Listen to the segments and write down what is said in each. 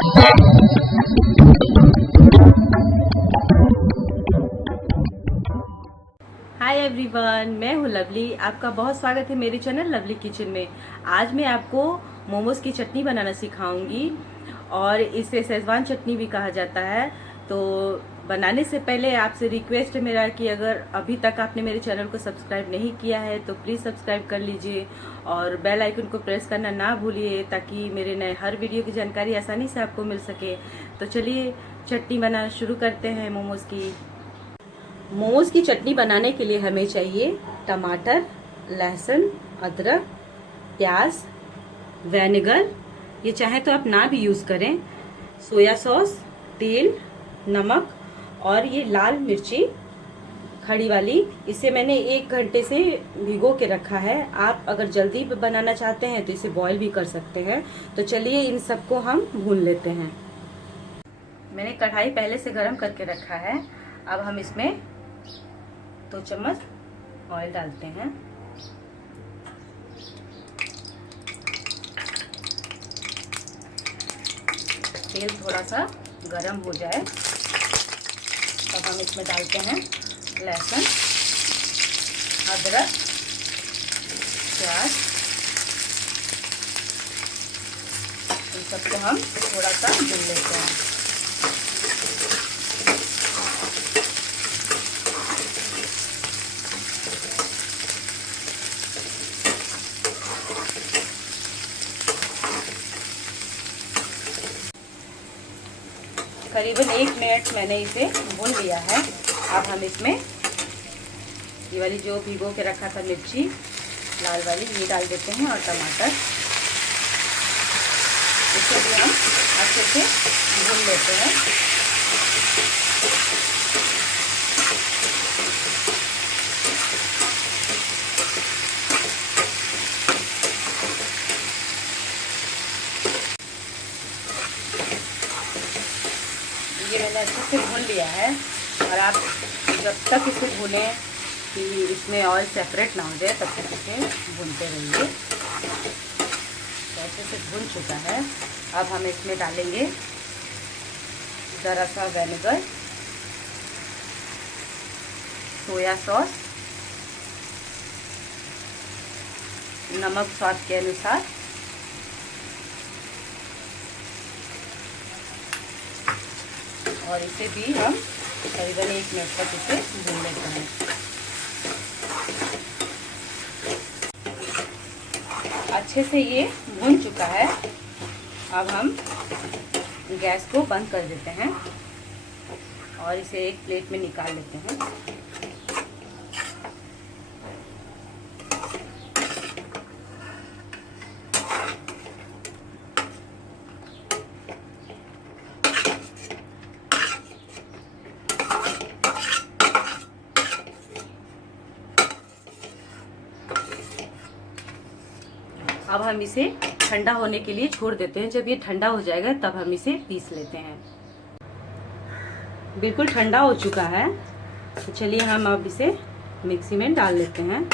Hi everyone, मैं हूँ lovely. आपका बहुत स्वागत है मेरे चैनल लवली किचन में। आज मैं आपको मोमोज़ की चटनी बनाना सिखाऊंगी और इसे शेजवान चटनी भी कहा जाता है। तो बनाने से पहले आपसे रिक्वेस्ट है मेरा कि अगर अभी तक आपने मेरे चैनल को सब्सक्राइब नहीं किया है तो प्लीज़ सब्सक्राइब कर लीजिए और बेल आइकन को प्रेस करना ना भूलिए ताकि मेरे नए हर वीडियो की जानकारी आसानी से आपको मिल सके। तो चलिए चटनी बनाना शुरू करते हैं मोमोज़ की। मोमोज़ की चटनी बनाने के लिए हमें चाहिए टमाटर, लहसुन, अदरक, प्याज, विनेगर, ये चाहे तो आप ना भी यूज़ करें, सोया सॉस, तेल, नमक और ये लाल मिर्ची खड़ी वाली, इसे मैंने 1 घंटे से भिगो के रखा है। आप अगर जल्दी बनाना चाहते हैं तो इसे बॉईल भी कर सकते हैं। तो चलिए इन सबको हम भून लेते हैं। मैंने कढ़ाई पहले से गर्म करके रखा है। अब हम इसमें 2 चम्मच ऑयल डालते हैं। तेल थोड़ा सा गरम हो जाए तब हम इसमें डालते हैं लहसुन, अदरक, प्याज। इन सबको हम थोड़ा सा भून लेते हैं। करीबन 1 मिनट मैंने इसे भून लिया है। अब हम इसमें ये वाली जो भिगो के रखा था मिर्ची लाल वाली, ये डाल देते हैं और टमाटर, इसे भी हम अच्छे से भून लेते हैं। ये मैंने अच्छे से भून लिया है और आप जब तक इसे भूनें कि इसमें ऑयल सेपरेट ना हो जाए तब तक इसे भूनते रहिए। तो अच्छे से भून चुका है। अब हम इसमें डालेंगे ज़रा सा विनेगर, सोया सॉस, नमक स्वाद के अनुसार, और इसे भी हम करीबन 1 मिनट तक इसे भून लेते हैं। अच्छे से ये भून चुका है। अब हम गैस को बंद कर देते हैं और इसे एक प्लेट में निकाल लेते हैं। अब हम इसे ठंडा होने के लिए छोड़ देते हैं। जब ये ठंडा हो जाएगा तब हम इसे पीस लेते हैं। बिल्कुल ठंडा हो चुका है तो चलिए हम अब इसे मिक्सी में डाल लेते हैं।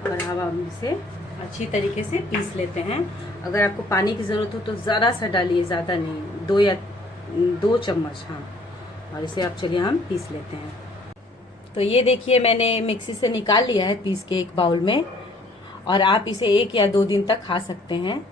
और अब हम इसे अच्छी तरीके से पीस लेते हैं। अगर आपको पानी की ज़रूरत हो तो ज़रा सा डालिए, ज़्यादा नहीं, 2 चम्मच, हाँ। और इसे अब चलिए हम पीस लेते हैं। तो ये देखिए मैंने मिक्सी से निकाल लिया है पीस के एक बाउल में, और आप इसे 1 या 2 दिन तक खा सकते हैं।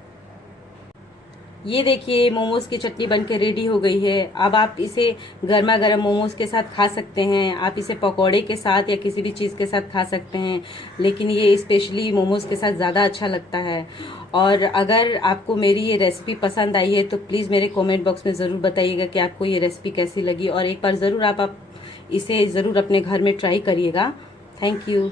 ये देखिए मोमोज़ की चटनी बनके रेडी हो गई है। अब आप इसे गर्मा गर्म मोमोज़ के साथ खा सकते हैं। आप इसे पकौड़े के साथ या किसी भी चीज़ के साथ खा सकते हैं, लेकिन ये स्पेशली मोमोज़ के साथ ज़्यादा अच्छा लगता है। और अगर आपको मेरी ये रेसिपी पसंद आई है तो प्लीज़ मेरे कमेंट बॉक्स में ज़रूर बताइएगा कि आपको ये रेसिपी कैसी लगी, और एक बार ज़रूर आप इसे ज़रूर अपने घर में ट्राई करिएगा। Thank you.